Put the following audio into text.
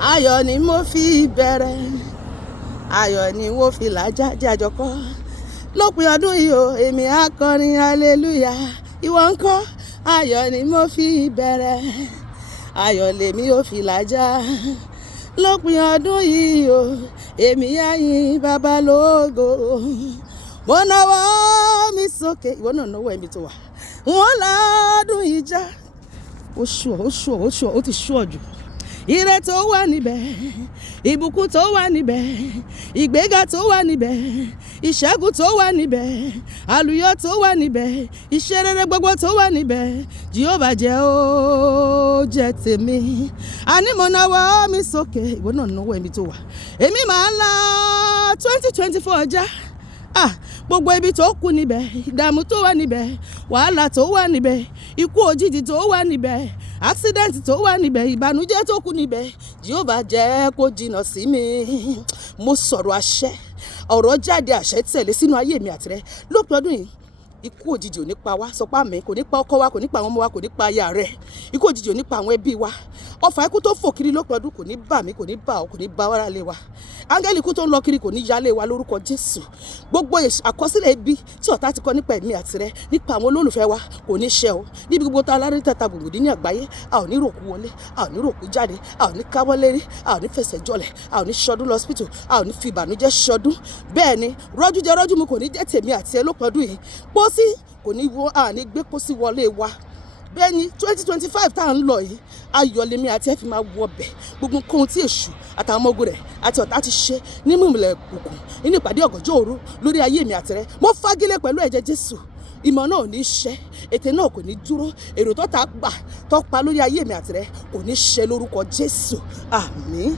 ayọ̀ ni mo fi bẹ̀rẹ̀, ayọ̀ ni mo fi làjà jẹ́ àjọkọ́. Lópin ọdún yìí o, èmi á kọrin hallelujah. Ìwọ ńkọ́? Ayọ̀ ni mo fi bẹ̀rẹ̀, ayọ̀ lèmi ó fi làjà. Lópin ọdún yìí o, èmi á yìn bàbá lógo. Mo nawọ́ mi sókè, ìwọ náà nawọ́ ẹ̀mí tó wà. Wọ́n ládùn ìjà. Ó ṣùọ́, ó ti ṣùọ́ jù. Ire tó wà níbẹ̀, ìbùkún tó wà níbẹ̀, ìgbéga tó wà níbẹ̀, ìṣẹ́gun tó wà níbẹ̀, àlùyọ tó wà níbẹ̀, ìṣerere gbogbo tó wà níbẹ̀. Jehovah jẹ́ ó jẹ́ tèmi. Àní mo nawọ́ mi sókè, ìwọ náà nawọ́ ẹ̀mí tó wà. Èmi máa ń la 2024 ọjà. Gbogbo ibi tó kù níbẹ̀, ìdààmú tó wà níbẹ̀, wàhálà tó wà níbẹ̀, ikú òjijì tó wà níbẹ̀, accident tó wà níbẹ̀, ìbànújẹ́ tó kù níbẹ̀. Jehovah jẹ́ kó jìnnà sí mi. Mo sọ̀rọ̀ àṣẹ, ọ̀rọ̀ jáde àṣẹ tẹ̀lé sínú ayé mi àtìrẹ. Lópin ọdún yìí, ikú òjijì ò ní pa wá, sọ pé àmín. Kò ní pa ọkọ wa, kò ní pa àwọn ọmọ wa, kò ní pa aya rẹ̀. Ikú òjijì ò ní pa àwọn ẹbí wa. Ọfà ikú tó fò kiri lópin ọdún kò ní bà mí, kò ní bà ọ́, kò ní bà wàrà lé wa. Áńgẹ́lì ikú tó ń lọ kiri kò ní yálé wa lórúkọ Jésù. Gbogbo àkọsílẹ̀ ibi tí ọ̀tá ti kọ nípa ẹ̀mí àtìrẹ, nípa àwọn olólùfẹ́ wa kò ní ṣẹ o. Níbi gbogbo tá a lárí tata gbòǹgbòdì ní àgbáyé, a ò ní ròkú wọlé, a ò ní ròkú jáde, a ò ní káwọ́ lérí, a ò ní fẹsẹ̀ jọlẹ̀, a ò ní ṣọdún lọ hospital, a ò ní fi ìbànújẹ́ ṣọdún. Bẹ́ẹ̀ ni, rọ́jú jẹ rọ́jú mu kò ní jẹ́ tèmi àti ẹ lópin ọdún yìí. Pósí kò ní wọ, a ní gbé pósí wọlé wa. Bẹ́ẹ̀ ni 2025 tá à ń lọ yìí, ayọ̀ lèmi àti ẹ fi máa wọ bẹ̀. Gbogbo nǹkan tí èṣù àtàwọn ọmọ ogun rẹ̀ àti ọ̀tá ti ṣe nínú ìmùlẹ̀ òkùnkùn nínú ìpàdé ọ̀gànjọ́ òru lórí ayé mi àtìrẹ, mo fagilé pẹ̀lú ẹ̀jẹ̀ Jésù. Ìmọ̀ náà ò ní ṣẹ, ètè náà kò ní dúró, èrò tó ta gbà tó pa lórí ayé mi àtìrẹ kò ní ṣẹ lórúkọ Jésù. Àmín.